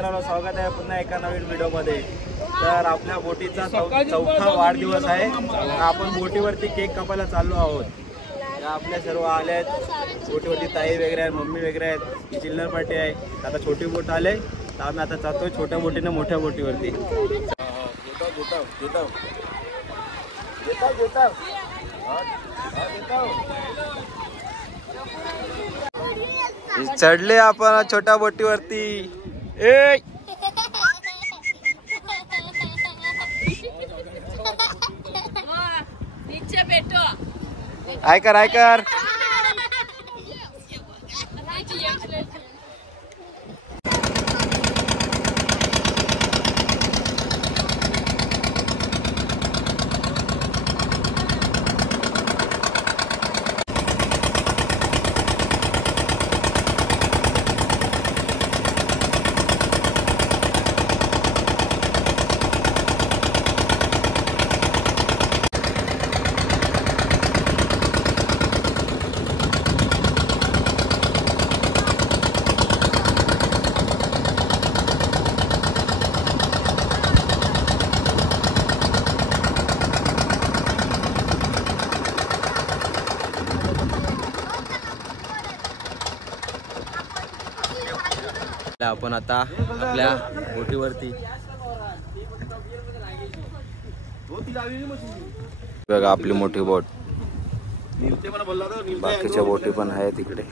मित्रांनो, स्वागत आहे पुन्हा एका नवीन व्हिडिओमध्ये। तर आपल्या बोटीचा चौथा वाढदिवस आहे। आपण बोटीवरती केक कापायला चाललो आहोत। आपल्या सर्व आले आहेत बोटीवरती, ताई वगैरे आहेत, मम्मी वगैरे आहेत, चिल्लर पार्टी आहे। आता छोटी बोट आले तर आम्ही आता जातोय छोट्या बोटीने मोठ्या बोटीवरती। चढले आपण छोट्या बोटीवरती। ए नीचे बैठो। आयकर आयकर आपण आता आपल्या बोटीवरती। बघा आपली मोठी बोट, बाकीच्या बोटी पण आहेत तिकडे।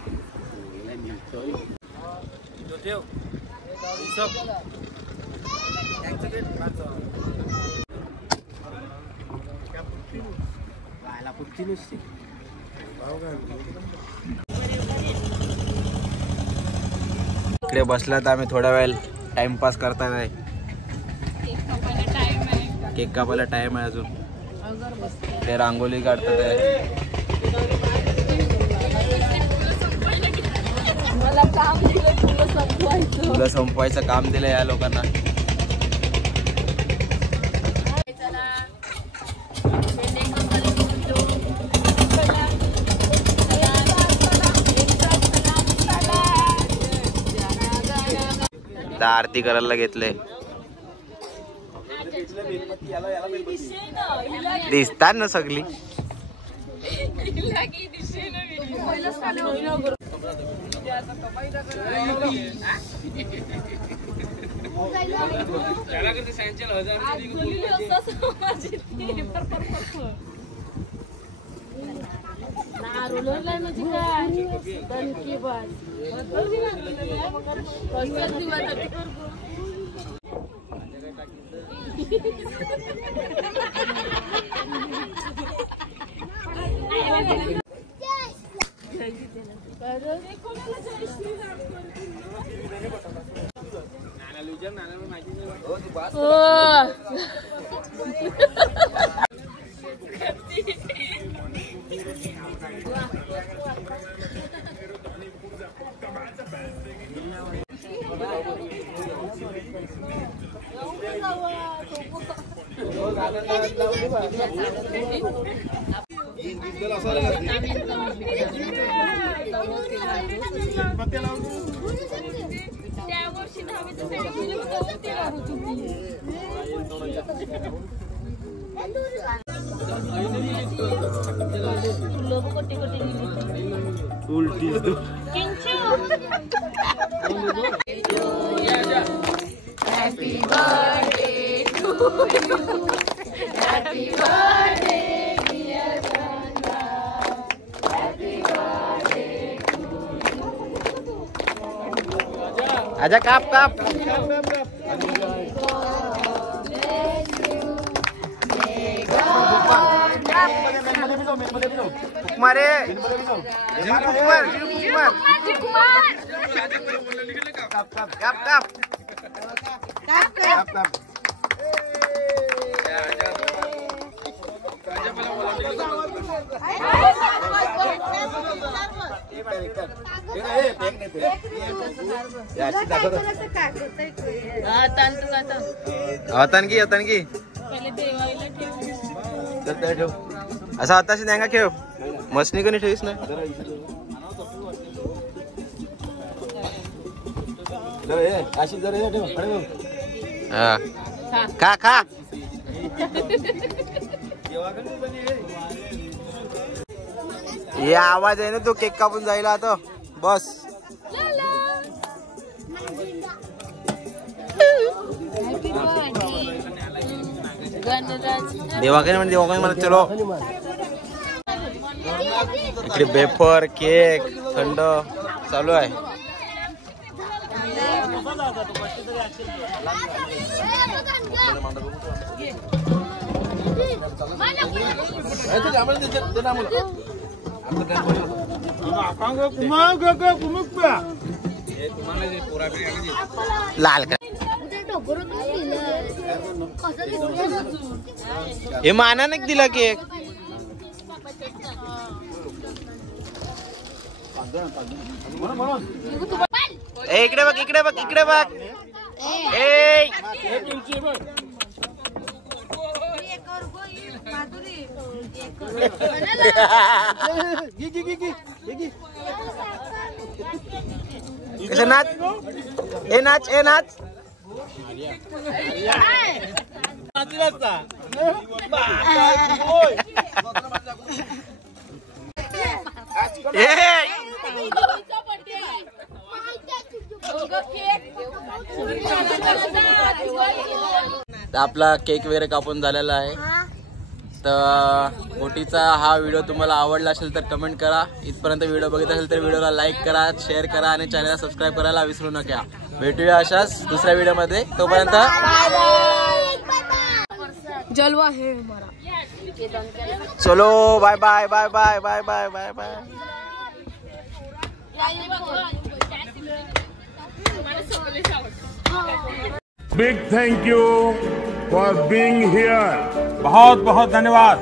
इकडे बसला तर आम्ही थोडा वेळ टाइमपास करता नाही। केक कापायला टाइम आहे अजून। ते रांगोळी काढतात आहे। फुलं संपवायचं काम दिलं या लोकांना। आरती करायला घेतले। दिसतात ना सगळी। Happy birthday to you. Happy birthday dear Ganga. Happy birthday to you. आजा काप काप। कुमारे की असा आताशी नाही का खेळ मसनी कोणी ठेवीस ना। खा खा ये आवाज आहे ना तो केक कापून जायला आता बस देवाकडे म्हणजे देवाकडे मला चलो इकडे बेफर केक थंड चालू आहे लाल हे मानाने दिला केक इकडे बघ इकडे बघ इकडे बघ नाच ए नाच ए नाच आपला केक वगैरे कापून झालेला आहे तर बोटीचा हा व्हिडिओ तुम्हाला आवडला असेल तर कमेंट करा इथपर्यंत व्हिडिओ बघित असेल तर व्हिडिओला लाईक करा शेअर करा आणि चॅनलला सबस्क्राईब करायला विसरू नका भेटूया अशाच दुसऱ्या व्हिडिओमध्ये तोपर्यंत जलवा है हमारा चलो bye bye bye bye bye bye bye bye big thank you for being here बहुत बहुत धन्यवाद।